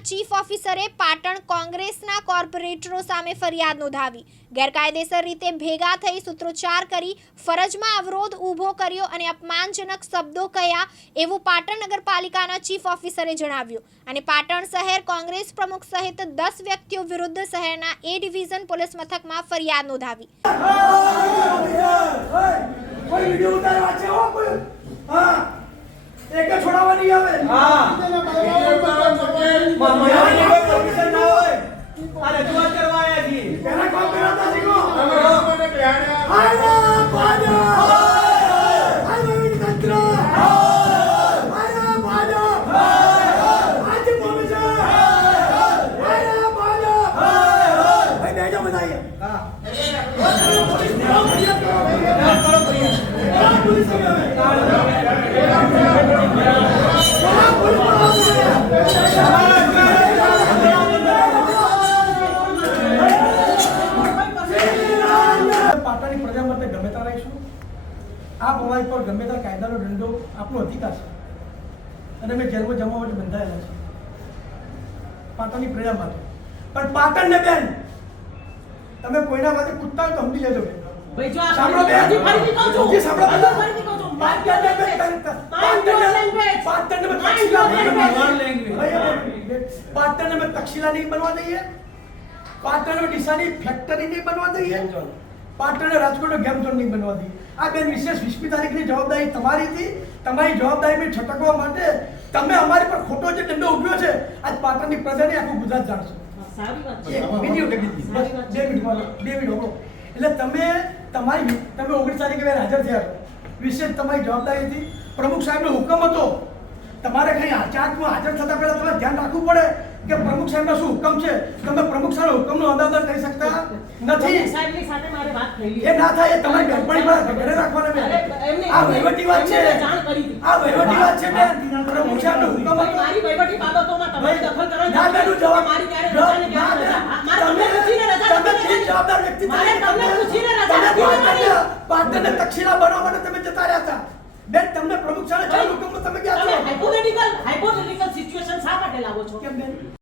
Chief ઓફિસરે Patan કોંગ્રેસના કોર્પોરેટરો સામે ફરિયાદ નોંધાવી. ગેરકાયદેસર રીતે ભેગા થઈ સૂત્રોચ્ચાર કરી ફરજમાં અવરોધ ઊભો કર્યો અને અપમાનજનક શબ્દો કહ્યા એવું પાટણ નગરપાલિકાના ચીફ ઓફિસરે જણાવ્યું. અને પાટણ શહેર કોંગ્રેસ પ્રમુખ સહિત દસ વ્યક્તિઓ વિરુદ્ધ શહેરના એ ડિવિઝન પોલીસ મથકમાં ફરિયાદ નોંધાવી. પાટણની પ્રજા માટે ગમે ત્યાં રહીશું. આપ અમારી પર ગમે ત્યાં કાયદાનો દંડો આપનો અધિકાર છે. અને અમે જેલમાં જમવા માટે બંધાયેલા છે પાટણની પ્રજા માટે. પણ પાટણને બેન તમે કોઈના માટે કૂદતા હોય તો સમજી લેજો ભાઈ જો આ સાંભળો બે હજી ફરીથી કહું છું. હજી સાંભળો હજી ફરીથી કહું છું. પાટણને બેન Mind your language. પાંચ બેન Mind તક્ષિલા. ભાઈ, પાટણને અમે તક્ષશિલા નહીં બનવા દઈએ. પાટણને ડીસાની ફેક્ટરી નહીં બનવા દઈએ. પાટણને રાજકોટનો ગેમ ઝોન નહીં બનવા દઈએ. આ બેન વિશેષ વીસમી તારીખની જવાબદારી તમારી હતી. તમારી જવાબદારીને છટકવા માટે તમે અમારી પર ખોટો જે દંડો ઉભ્યો છે આજ પાટણની પ્રજાને આખું ગુજરાત જાણશે. સારી વાત છે. બે મિનિટ બે મિનિટ. એટલે તમે તમારી તમે ઓગણીસ તારીખે હાજર થયા. વિશે તમારી જવાબદારી હતી. પ્રમુખ સાહેબનો હુકમ હતો. તમારે કઈ આચાર્યમાં હાજર થતા પહેલા તમારે ધ્યાન રાખવું પડે કે પ્રમુખ સાહેબનો શું હુકમ છે? તમે પ્રમુખ સાહેબ હુકમનો અંદાજ કરી શકતા નથી. સાહેબની સાથે મારે વાત થઈ એ ના થાય એ તમારી બેનપણી પર ઘરે રાખવાના આ વહીવટી વાત છે. જાણ કરી આ વહીવટી વાત છે બેન. પ્રમુખ સાહેબનો હુકમ હતો. મારી વહીવટી બાબતોમાં તમારી દખલ કરવાની ના બેન, હું જવાબ- મારી ક્યારે જવાબ- રજા ને ક્યારે ના રજા? બેન, મારે તમને તમે- પૂછીને રજા તમે નથી બિન લેવાની. જવાબદાર વ્યક્તિ મારે તમને પૂછીને રાજા તમે નથી લેવાની. પાટણને- પાટણને બનાવવા માટે તમે જતા રહ્યા હતા. બેન તમને પ્રમુખ ચાલુ હુકમમાં તમે ક્યાં છો? હાઇપોથેટિકલ હાઇપોથેટિકલ સિચ્યુએશન શા માટે લાવો છો? કેમ બેન?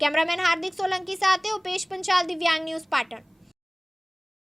કેમેરામેન હાર્દિક સોલંકી સાથે ઉપેશ પંચાલ દિવ્યાંગ ન્યૂઝ પાટણ.